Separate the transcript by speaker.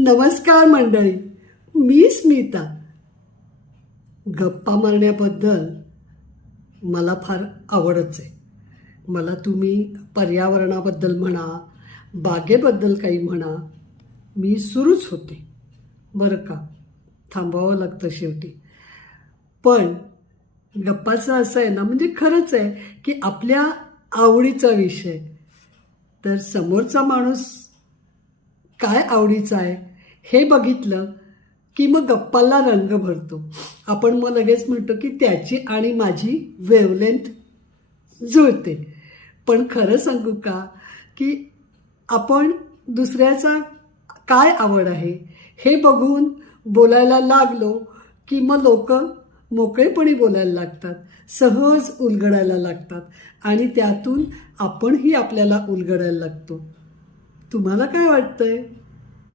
Speaker 1: नमस्कार मंडळी मी स्मिता. गप्पा मारण्याबद्दल मला फार आवडच आहे. मला तुम्ही पर्यावरणाबद्दल म्हणा बागेबद्दल काही म्हणा मी सुरूच होते. बरं का? थांबावं लागतं शेवटी. पण गप्पाचं असं आहे ना म्हणजे खरंच आहे की आपल्या आवडीचा विषय. तर समोरचा माणूस काय आवडीचं आहे? हे बघितलं की मग गप्पाला रंग भरतो. आपण मग लगेच म्हणतो की त्याची आणि माझी वेवलेंथ जुळते. पण खरं सांगू का की आपण दुसऱ्याचा काय आवड आहे? हे बघून बोलायला लागलो की मग लोक मोकळेपणी बोलायला लागतात सहज उलगडायला लागतात आणि त्यातून आपणही आपल्याला उलगडायला लागतो. तुम्हाला काय वाटतंय